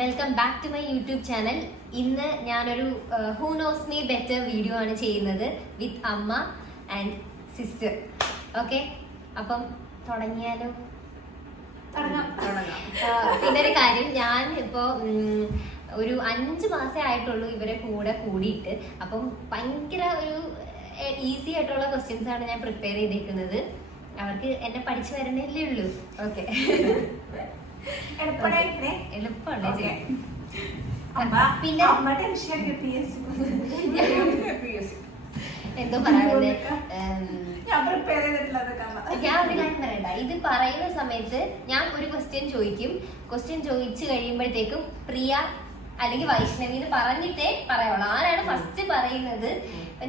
Welcome back to my YouTube channel. ഇന്ന് ഞാനൊരു who knows me better video ആണ് ചെയ്യുന്നത് വിത്ത് അമ്മ ആൻഡ് സിസ്റ്റർ. ഓക്കെ, അപ്പം തുടങ്ങിയാലോ? പിന്നെ ഒരു കാര്യം, ഞാൻ ഇപ്പോൾ ഒരു 5 മാസേ ആയിട്ടുള്ളൂ ഇവരെ കൂടെ കൂടിയിട്ട്. അപ്പം ഭയങ്കര ഒരു ഈസി ആയിട്ടുള്ള ക്വസ്റ്റ്യൻസ് ആണ് ഞാൻ പ്രിപ്പയർ ചെയ്തേക്കുന്നത്. അവർക്ക് എന്നെ പഠിച്ചു വരണല്ലേ ഉള്ളൂ. ഓക്കെ, എളുപ്പമാണ്. പിന്നെ എന്തോ പറയാതെ ഞാൻ ഒരു കാര്യം പറയണ്ട. ഇത് പറയുന്ന സമയത്ത് ഞാൻ ഒരു ക്വസ്റ്റ്യൻ ചോദിക്കും. ക്വസ്റ്റ്യൻ ചോദിച്ചു കഴിയുമ്പോഴത്തേക്കും പ്രിയ അല്ലെങ്കിൽ വൈഷ്ണവി എന്ന് പറഞ്ഞിട്ടേ പറയുള്ളൂ. ആരാണ് ഫസ്റ്റ് പറയുന്നത്?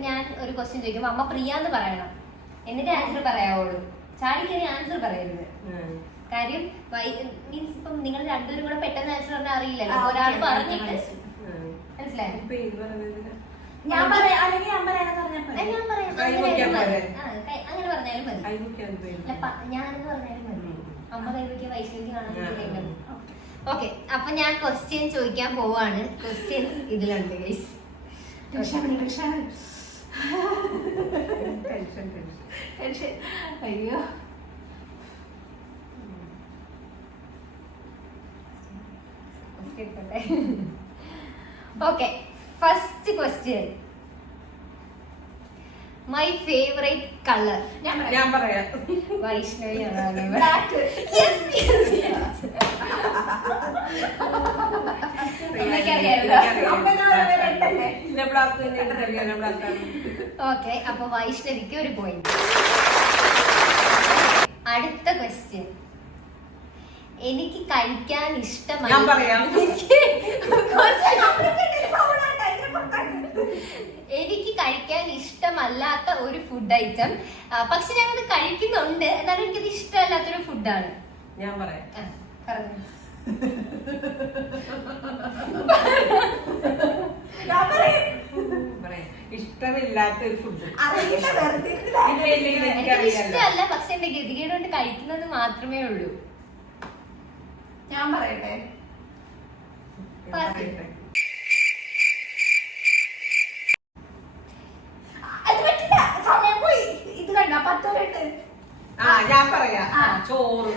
ഞാൻ ഒരു ക്വസ്റ്റ്യൻ ചോദിക്കുമ്പോൾ അമ്മ പ്രിയ എന്ന് പറയണം, എന്നിട്ട് ആൻസർ പറയാവുള്ളൂ. ചാടിക്കറി ആൻസർ പറയരുത്. കാര്യം മീൻസ് ഇപ്പം നിങ്ങൾ രണ്ടുപേരും കൂടെ പെട്ടെന്ന് ആൻസർ പറഞ്ഞാൽ അറിയില്ലല്ലോ. ഒരാൾ പറഞ്ഞിട്ട് മനസ്സിലായോ? ഞാൻ പറയാം, അല്ലെങ്കിൽ ഞാൻ പറയാം, അങ്ങനെ പറഞ്ഞാലും മതി. ഞാനെന്ന് പറഞ്ഞാലും മതി. അമ്മ കൈവയ്ക്ക് വൈഷ്ണവിക്ക് കാണാൻ. ഓക്കെ, അപ്പൊ ഞാൻ ക്വസ്റ്റ്യൻ ചോദിക്കാൻ പോവാണ്. ക്വസ്റ്റ്യൻസ് ഇതിലുണ്ട് ഗൈസ്. അയ്യോ, okay, first question. My favourite colour. ഞാൻ പറയാം, വൈഷ്ണവിയാണ്. ഓക്കെ, അപ്പൊ വൈഷ്ണവിക്ക് ഒരു പോയിന്റ്. അടുത്ത ക്വസ്റ്റ്യൻ. എനിക്ക് കഴിക്കാൻ ഇഷ്ടമല്ല. എനിക്ക് കഴിക്കാൻ ഇഷ്ടമല്ലാത്ത ഒരു ഫുഡ് ഐറ്റം, പക്ഷെ ഞാനത് കഴിക്കുന്നുണ്ട്, എന്നാലും എനിക്കത് ഇഷ്ടമല്ലാത്തൊരു ഫുഡാണ്. ഞാൻ പറയാം, പറഞ്ഞു. ഇഷ്ടമില്ലാത്ത ഒരു ഫുഡ് ഇഷ്ടമല്ല, പക്ഷെ എന്റെ ഗതികേട് കൊണ്ട് കഴിക്കുന്നത് മാത്രമേ ഉള്ളൂ. ഞാൻ പറയട്ടെ, അത് പറ്റില്ല, സമയം പോയി. ഇത് കണ്ട 10 മിനിറ്റ്. ഞാൻ പറയാം, ചോറ്.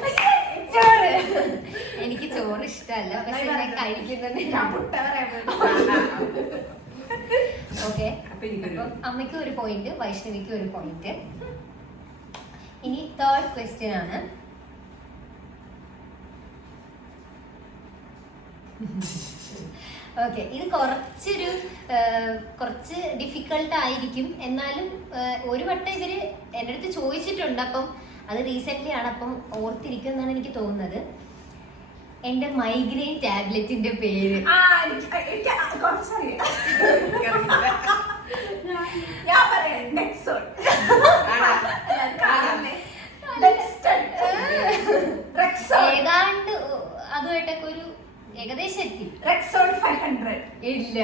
എനിക്ക് ചോറ് ഇഷ്ടമല്ല, പക്ഷെ ഞാൻ കഴിക്കുന്നത്. ഓക്കെ, അമ്മയ്ക്ക് ഒരു പോയിന്റ്, വൈഷ്ണവിക്ക് ഒരു പോയിന്റ്. ഇനി തേർഡ് ക്വസ്റ്റ്യൻ ആണ്. ഓക്കെ, ഇത് കുറച്ച് ഡിഫിക്കൾട്ട് ആയിരിക്കും. എന്നാലും ഒരു വട്ടം ഇവര് എൻ്റെ അടുത്ത് ചോദിച്ചിട്ടുണ്ട്. അപ്പം അത് റീസെന്റ് ആണ്, അപ്പം ഓർത്തിരിക്കും എന്നാണ് എനിക്ക് തോന്നുന്നത്. എന്റെ മൈഗ്രെയിൻ ടാബ്ലറ്റിന്റെ പേര്. ഏതാണ്ട് അതുമായിട്ടൊക്കെ ഒരു ഏകദേശം എത്തി. റെക്സോൺ 500 ഇല്ല.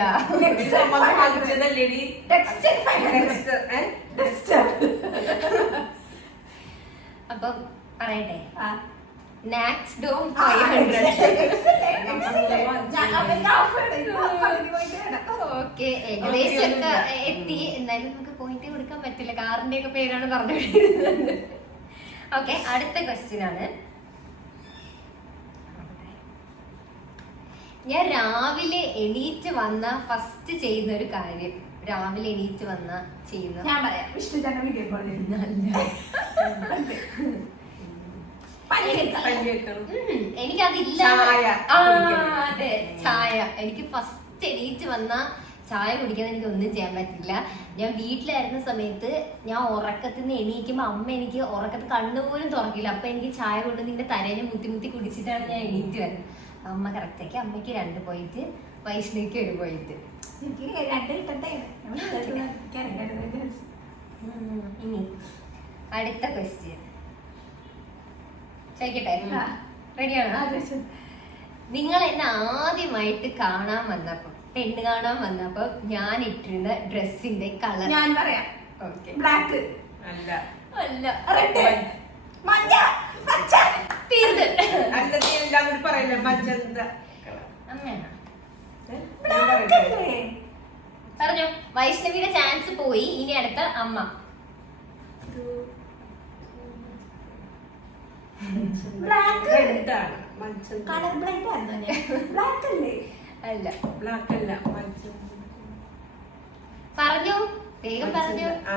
അപ്പം പറയട്ടെ, നാക്സ്ഡോം 500. ഓക്കെ, ഏകദേശം ഒക്കെ എത്തി. എന്നാലും നമുക്ക് പോയിന്റ് കൊടുക്കാൻ പറ്റില്ല, കാറിന്റെ ഒക്കെ പേരാണ് പറഞ്ഞുകൊണ്ടിരുന്നത്. ഓക്കെ, അടുത്ത ക്വസ്റ്റ്യൻ ആണ്. ഞാൻ രാവിലെ എണീറ്റ് വന്ന ഫസ്റ്റ് ചെയ്യുന്ന ഒരു കാര്യം. രാവിലെ എണീറ്റ് വന്ന ചെയ്യുന്ന, ഞാൻ പറയാം, വിഷ്ണു ചേട്ടൻ വീഡിയോ കോൾ എനിക്കതില്ല. അതെ, ചായ. എനിക്ക് ഫസ്റ്റ് എണീറ്റ് വന്ന ചായ കുടിക്കാൻ എനിക്ക് ഒന്നും ചെയ്യാൻ പറ്റില്ല. ഞാൻ വീട്ടിലായിരുന്ന സമയത്ത് ഞാൻ ഉറക്കത്തിൽ നിന്ന് എണീക്കുമ്പോൾ അമ്മ എനിക്ക് ഉറക്കത്തിൽ കണ്ണുപോലും തുറക്കില്ല. അപ്പൊ എനിക്ക് ചായ കൊണ്ട് നിന്റെ തലേനെ മുത്തി കുടിച്ചിട്ടാണ് ഞാൻ എണീറ്റ് വരുന്നത്. അമ്മ കറക്റ്റാക്കി. അമ്മയ്ക്ക് 2 പോയിന്റ്, വൈഷ്ണവിക്ക് 1 പോയിന്റ്. ഇനി അടുത്ത ക്വസ്റ്റ്യൻ ചോദിക്കട്ടെ? റെഡിയാണോ? നിങ്ങൾ എന്നെ ആദ്യമായിട്ട് കാണാൻ വന്നപ്പോ, പെണ്ണ് കാണാൻ വന്നപ്പോ ഞാൻ ഇട്ടിരുന്ന ഡ്രസ്സിന്റെ കളർ. ഞാൻ പറയാം, ഓക്കെ. ബ്ലാക്ക്. അല്ല, റെഡ്, മഞ്ഞ, പച്ച. തീർന്ന്. പറയില്ല, മഞ്ഞ. അമ്മയാണോ? ഞാൻ ബ്ലാക്ക് പറയട്ടെ. അല്ലേ? പറഞ്ഞോ. വൈഷ്ണവിയുടെ ചാൻസ് പോയി. ഇനി അടുത്ത അമ്മ. ബ്ലാക്ക് Red ആണ്. മഞ്ചം. കളർ ബ്ലൈൻഡ് ആയിരുന്നോ ഞാൻ? ബ്ലാക്ക് അല്ലേ? അല്ല, Black അല്ല, മഞ്ചം. പറഞ്ഞോ, വേഗം പറഞ്ഞോ. ആ.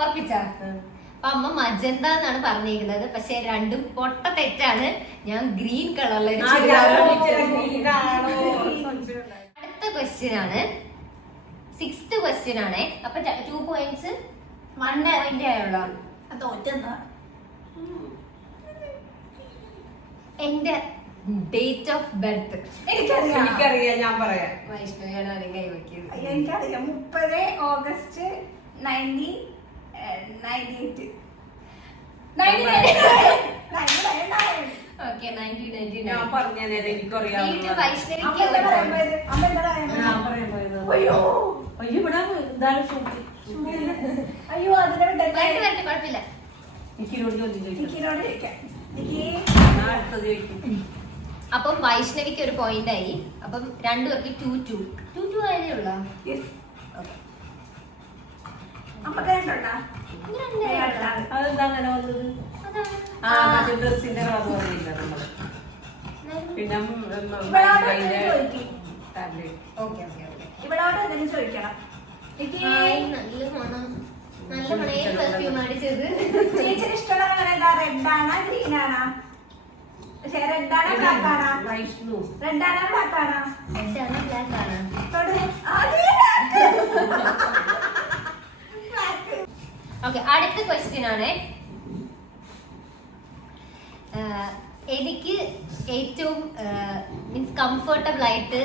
ഓർപ്പിച്ച അപ്പൊ അമ്മ മജന്ത എന്നാണ് പറഞ്ഞിരിക്കുന്നത്. പക്ഷെ രണ്ടും പൊട്ട തെറ്റാണ്. ഞാൻ ഗ്രീൻ കളറിൽ ആ, ഞാൻ ചോദിച്ചത് ഇതാണോ? അടുത്ത ക്വസ്റ്റ്യൻ ആണ്. 6th ക്വസ്റ്റ്യൻ ആണ്. അപ്പൊ 2 points 1 point ആയുള്ള. അത് തോറ്റെന്നാ? എന്റെ ഡേറ്റ് ഓഫ് ബർത്ത് എനിക്കറിയാം. എനിക്കറിയാം, ഞാൻ പറയാം. വൈഷ്ണവിയാണ് ആദ്യം കൈവയ്ക്കുന്നത്. എനിക്കറിയാം. 30 ഓഗസ്റ്റ് 1998. 1999. ഓക്കെ, 1999. ഞാൻ പറഞ്ഞത് എനിക്കറിയാം. വീട്ടിൽ വൈഷ്ണവിക്ക് അമ്മ എന്താ ഒരു പറയാൻ point. പോയത്? അമ്മ എന്താ പറയാൻ പോയത്? ഞാൻ പറയാൻ പോയത്. അയ്യോ അയ്യോ, ഇവിടെ ഇതാണ് ഷൂട്ട്. അയ്യോ അതിനെ വരട്ടെ, വരട്ടെ, കുഴപ്പമില്ല. എനിക്കിനോട് ചോദ്യം ചോദിക്കാം. നിക്കിനോട് ചോദിക്കാം. നിക്കി ഞാൻ അടുത്തത് ചോദിക്കും. അപ്പം വൈഷ്ണവിക്ക് ഒരു പോയിന്റ് ആയി. അപ്പം രണ്ടുപേർക്ക് 2-2 ആയതേ ഉള്ളൂ. yes. ഓക്കെ, അമ്മക്ക് രണ്ടുണ്ടാ? അതെന്താ അങ്ങനെ വന്നത്? ആ, മറ്റേ ഡ്രസ്സിന്റെ കളർ പറഞ്ഞില്ല നമ്മള്. പിന്നെ ഇവളോട് എന്തെങ്കിലും ചോദിക്കും. ടാബ്ലറ്റ്. Okay, okay, okay. ഇവളോട് എന്തെങ്കിലും ചോദിക്കണം. നിക്കി നല്ല മണം, നല്ല മണേ പെർഫ്യൂം അടിച്ചത്. ചേച്ചിന് ഇഷ്ടമുള്ള കളർ ഏതാ? റെഡ് ആണോ ഗ്രീൻ ആണോ? പക്ഷേ റെഡ് ആണോ ബ്ലാക്ക് ആണോ? വൈഷ്ണു. റെഡ് ആണോ ബ്ലാക്ക് ആണോ? എന്താണ് ബ്ലാക്ക് ആണ്? ഓക്കെ, അടുത്ത ക്വസ്റ്റ്യൻ ആണ്. എനിക്ക് ഏറ്റവും മീൻസ് കംഫർട്ടബിൾ ആയിട്ട്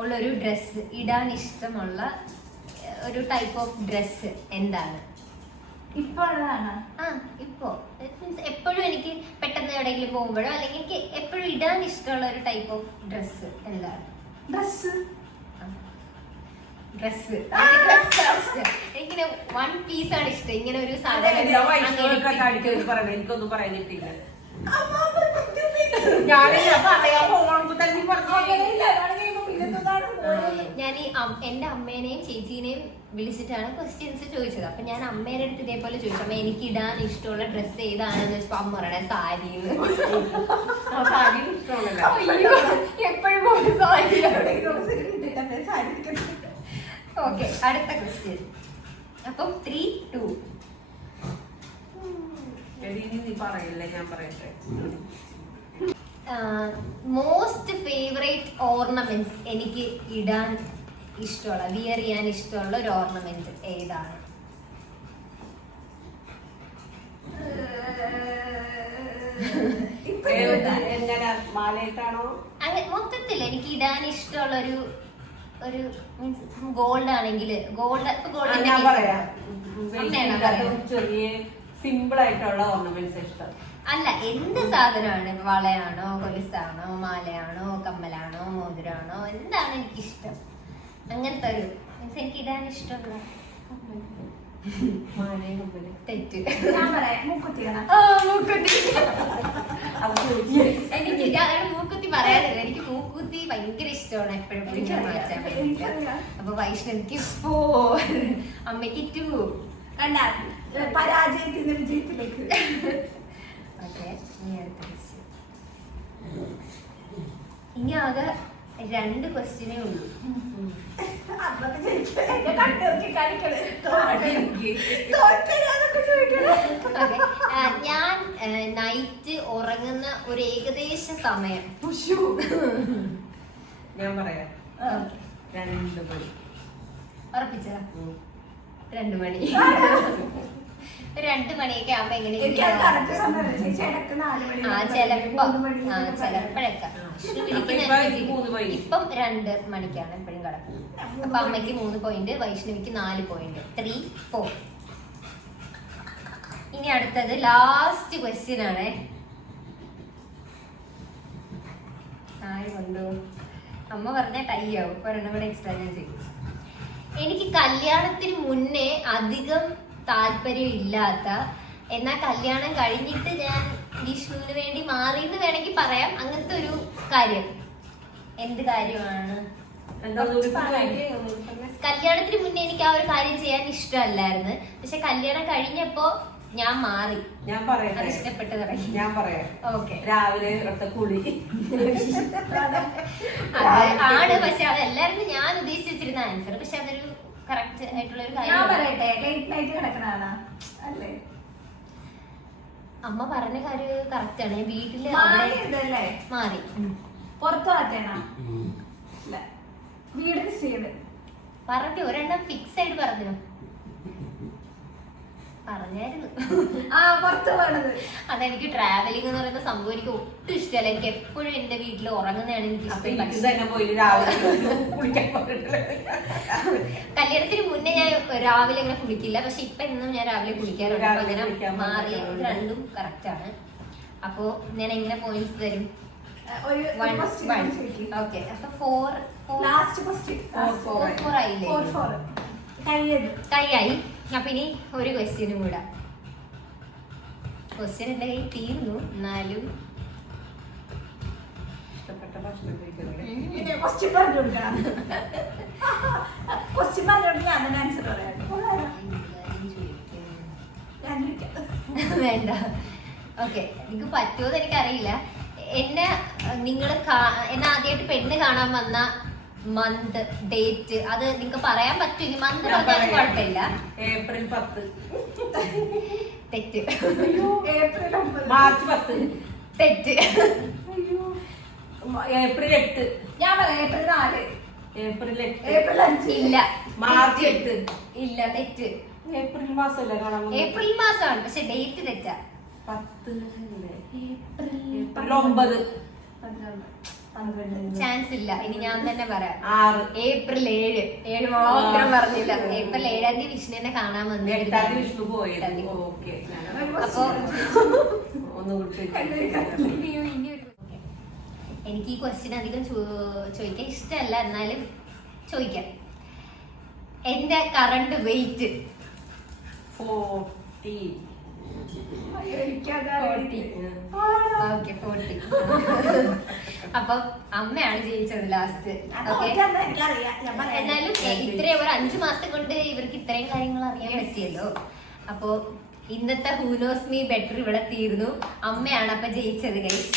ഉള്ള ഒരു ഡ്രസ്സ്, ഇടാൻ ഇഷ്ടമുള്ള ഒരു ടൈപ്പ് ഓഫ് ഡ്രസ്സ് എന്താണ്? ഇപ്പൊ ഉള്ളതാണ്. ആ, ഇപ്പോ മീൻസ് എപ്പോഴും എനിക്ക് പെട്ടെന്ന് എവിടെയെങ്കിലും പോകുമ്പോഴോ അല്ലെങ്കിൽ എനിക്ക് എപ്പോഴും ഇടാൻ ഇഷ്ടമുള്ള ഒരു ടൈപ്പ് ഓഫ് ഡ്രസ്സ് എന്താണ്? Dress dress. എനിക്കിങ്ങനെ 1 piece ആണ് ഇഷ്ടം. ഇങ്ങനെ ഒരു എല്ലാ വൈഷ്ണവൊക്കെ കാണിക്കും പറയണേ. എനിക്കൊന്നും പറയാൻ കിട്ടിയില്ല. ഞാനില്ല പറയാൻ പോകണം തന്നെ പറഞ്ഞു. ഞാൻ ഈ എന്റെ അമ്മേനെയും ചേച്ചീനെയും വിളിച്ചിട്ടാണ് ക്വസ്റ്റ്യൻസ് ചോദിച്ചത്. അപ്പൊ ഞാൻ അമ്മേടെ അടുത്ത് ഇതേപോലെ ചോദിച്ചു, അമ്മ എനിക്ക് ഇടാൻ ഇഷ്ടമുള്ള ഡ്രസ്സ് ഏതാണെന്ന് വെച്ചപ്പോ അമ്മ പറയണേ സാരിന്ന്. സാരി ഇഷ്ടമാണല്ലോ. എപ്പോഴും ഓക്കെ, അടുത്ത ക്വസ്റ്റ്യൻ. അപ്പം 3-2. എടീ, നീ പറയില്ല, ഞാൻ പറയട്ടെ. മോസ്റ്റ് ഫേവറേറ്റ് ഓർണമെന്റ്സ്, എനിക്ക് ഇടാൻ ഇഷ്ടമുള്ള, വിയർ ചെയ്യാൻ ഇഷ്ടമുള്ള ഒരു ഓർണമെന്റ് ഏതാണ്? എങ്ങനെ മാലയിട്ടാണോ? അങ്ങനെ മൊത്തത്തിൽ എനിക്ക് ഇടാൻ ഇഷ്ടമുള്ള ഒരു മീൻസ് ഗോൾഡ് ആണെങ്കിൽ ഗോൾഡ് ഞാൻ പറയാം. ഗോൾഡിന്റെ ചെറിയ സിമ്പിൾ ആയിട്ടുള്ള ഓർണമെന്റ്സ് ഇഷ്ടം. അല്ല, എന്ത് സാധനമാണ്? വളയാണോ, കൊലുസാണോ, മാലയാണോ, കമ്മലാണോ, മോതിരാണോ, എന്താണ് എനിക്കിഷ്ടം? അങ്ങനത്തെ ഒരു മീൻസ് എനിക്ക് ഇടാൻ ഇഷ്ടമുള്ള മാലയും കമ്മല്. തെറ്റ്. ഞാൻ പറയാം. മൂക്കുത്തിയാണ്. ആ, മൂക്കുത്തി. അത് ചോദിച്ചു. എനിക്ക് അതാണ് മൂക്കുത്തി പറയാനില്ല. എനിക്ക് മൂക്കുത്തി ഭയങ്കര ഇഷ്ടമാണ്. എപ്പോഴും മാറ്റാൻ വേണ്ടിട്ട്. അപ്പൊ വൈഷ്ണവിക്ക് 4, അമ്മയ്ക്ക് 2. കണ്ടാ പരാജയത്തിന്റെ വിജയത്തിലേക്ക്. ഓക്കെ, ഇനി അടുത്ത ക്വസ്റ്റ്യൻ. ഇനി ആകെ 2 ക്വസ്റ്റ്യനേ ഉള്ളൂ. അതൊക്കെ ചോദിക്കണം. എന്നെ കണ്ടോക്കി കളിക്കണേ. എനിക്ക് ഓക്കെ, ഞാൻ നൈറ്റ് ഉറങ്ങുന്ന ഒരു ഏകദേശ സമയം. ഞാൻ പറയാം. 2 മണി. ഉറപ്പിച്ച 2 മണി. 2 മണിയൊക്കെ ആവുമ്പോ എനിക്ക് അത് correct സമയം അറിയാം. ചേച്ചി ഇടയ്ക്ക് 4 മണി, ചെലപ്പോ 3 മണി എന്നൊക്കെ ചെലപ്പോഴൊക്കെ ഇപ്പൊ 3 മണി. ഇപ്പം 2 മണിക്കാണ് എപ്പോഴും കിടക്കുന്നത്. അപ്പൊ അമ്മയ്ക്ക് 3 പോയിന്റ്, വൈഷ്ണവിക്ക് 4 പോയിന്റ്. 3-4. ഇനി അടുത്തത് ലാസ്റ്റ് ക്വസ്റ്റ്യൻ ആണ്. കൊണ്ടു അമ്മ പറഞ്ഞ ടൈ ആവും. ഒരെണ്ണം കൂടെ എക്സ്ട്രാ ഞാൻ ചെയ്യും. എനിക്ക് കല്യാണത്തിന് മുന്നേ അധികം താല്പര്യം ഇല്ലാത്ത, എന്നാൽ കല്യാണം കഴിഞ്ഞിട്ട് ഞാൻ വിഷ്ണുവിന് വേണ്ടി മാറിയെന്ന് വേണമെങ്കിൽ പറയാം, അങ്ങനത്തെ ഒരു കാര്യം. എന്ത് കാര്യമാണ്? എന്താ കല്യാണത്തിന് മുന്നേ എനിക്ക് ആ ഒരു കാര്യം ചെയ്യാൻ ഇഷ്ടമല്ലായിരുന്നു. പക്ഷെ കല്യാണം കഴിഞ്ഞപ്പോ ഞാൻ മാറി. ഞാൻ പറയട്ടെ, അത് ഇഷ്ടപ്പെട്ട് തുടങ്ങി. ഞാൻ പറയാം. ഓക്കെ, രാവിലെ ഇവിടുത്തെ കുളി ആണ്. പക്ഷെ അതെല്ലാരും ഞാൻ ഉദ്ദേശിച്ച് വെച്ചിരുന്ന ആൻസർ. പക്ഷെ അതൊരു കറക്റ്റ് ആയിട്ടുള്ള ഒരു ഞാൻ കാര്യം. പറയട്ടെ, ലേറ്റ് നൈറ്റ് കിടക്കണാണ് അല്ലേ? അമ്മ പറഞ്ഞ കാര്യം കറക്റ്റ് ആണ്. വീട്ടില് മാറിയതല്ലേ? മാറി. പുറത്തു മാറ്റേണ വീട് മിസ് ചെയ്ത് പറഞ്ഞു, ഒരെണ്ണം ഫിക്സ് ആയിട്ട് പറഞ്ഞു. പറഞ്ഞായിരുന്നു. ആ പുറത്തു പോണത്. അതെനിക്ക് ട്രാവലിംഗ് എന്ന് പറയുന്ന സംഭവം എനിക്ക് ഒട്ടും ഇഷ്ടമല്ല. എനിക്ക് എപ്പോഴും എന്റെ വീട്ടിൽ ഉറങ്ങുന്നതാണ് എനിക്ക് ഇഷ്ടം. തന്നെ പോയി രാവിലെ കുളിക്കാൻ പോയിട്ടില്ല. കല്യാണത്തിന് മുന്നേ ഞാൻ രാവിലെ അങ്ങനെ കുളിക്കില്ല. പക്ഷെ ഇപ്പൊ എന്നും ഞാൻ രാവിലെ കുളിക്കാറുണ്ട്. അപ്പൊ അങ്ങനെ മാറി. രണ്ടും കറക്റ്റ് ആണ്. അപ്പൊ ഞാൻ എങ്ങനെ പോയിന്റ്സ് തരും? ഒരു ഓക്കെ, അപ്പൊ 4 ലാസ്റ്റ് ക്വസ്റ്റ്യൻ 4 ആയില്ലേ? 4 കഴിയത് കൈയായി. അപ്പൊ ഇനി ഒരു ക്വസ്റ്റ്യനും കൂടെ. ക്വസ്റ്റ്യൻ എന്റെ കയ്യിൽ തീർന്നു. എന്നാലും ഇഷ്ടപ്പെട്ട ഭക്ഷണം കഴിക്കുന്നത് പിന്നെ ക്വസ്റ്റ്യൻ പറഞ്ഞു കൊടുക്കണം. ക്വസ്റ്റ്യൻ പറഞ്ഞോണ്ട് ഞാൻ അതിന് ആൻസർ പറയാം. ഞാൻ ചോദിക്കാം. വേണ്ട. ഓക്കെ, എനിക്ക് പറ്റുമോന്ന് എനിക്കറിയില്ല. എന്നെ നിങ്ങള് എന്നെ ആദ്യമായിട്ട് പെണ്ണ് കാണാൻ വന്ന മന്ത്, ഡേറ്റ് അത് നിങ്ങൾക്ക് പറയാൻ പറ്റുമെങ്കിൽ മന്ത് പറഞ്ഞാൽ കുഴപ്പമില്ല. ഏപ്രിൽ 10. തെറ്റ്. ഏപ്രിൽ 9. മാർച്ച് 10. തെറ്റ്. ഏപ്രിൽ 8. ഞാൻ പറയാം ഏപ്രിൽ 4. ഏപ്രിൽ 8. ഏപ്രിൽ 5. ഇല്ല. മാർച്ച് 8. ഇല്ല, തെറ്റ്. ഏപ്രിൽ മാസമല്ലേ കാണാൻ ഏപ്രിൽ മാസമാണ്, പക്ഷെ ഡേറ്റ് തെറ്റാ. 10. April April 9. 12. ചാൻസ് ഇല്ല. ഇനി ഞാൻ തന്നെ പറയാം. 6. ഏപ്രിൽ 7 മാത്രം പറഞ്ഞില്ല. ഏപ്രിൽ 7 വിഷ്ണുവിനെ കാണാൻ വന്നു. 8 വിഷ്ണു പോയത്. ഓക്കെ, അപ്പൊ ഒന്നുകൂടി എനിക്ക് ഈ ക്വസ്റ്റ്യൻ അധികം ചോദിക്കാൻ ഇഷ്ടമല്ല, എന്നാലും ചോദിക്കാം. എന്റെ കറണ്ട് വെയിറ്റ് 40. ഓക്കെ, 40. അപ്പം അമ്മയാണ് ജയിച്ചത് ലാസ്റ്റ്. ഓക്കെ, എന്നാലും ഇത്രയും ഒരു 5 മാസം കൊണ്ട് ഇവർക്ക് ഇത്രയും കാര്യങ്ങൾ അറിയാൻ പറ്റിയല്ലോ. അപ്പൊ ഇന്നത്തെ ഹൂനോസ് മീ ബെറ്റർ ഇവിടെ തീർന്നു. അമ്മയാണ് അപ്പൊ ജയിച്ചത് ഗൈസ്.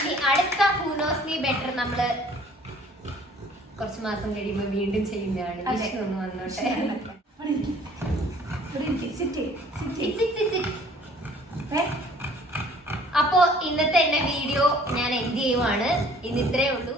ഇനി അടുത്ത ഹൂനോസ് മീ ബെറ്റർ നമ്മള് കുറച്ച് മാസം കഴിയുമ്പോ വീണ്ടും ചെയ്യുന്നതാണ്. വിഷ്ണു ഒന്ന് വന്നോട്ടെ. അപ്പോ ഇന്നത്തെ എന്റെ വീഡിയോ ഞാൻ എന്ത് ചെയ്യുവാണ്. ഇന്ന് ഇത്രേ ഉള്ളൂ.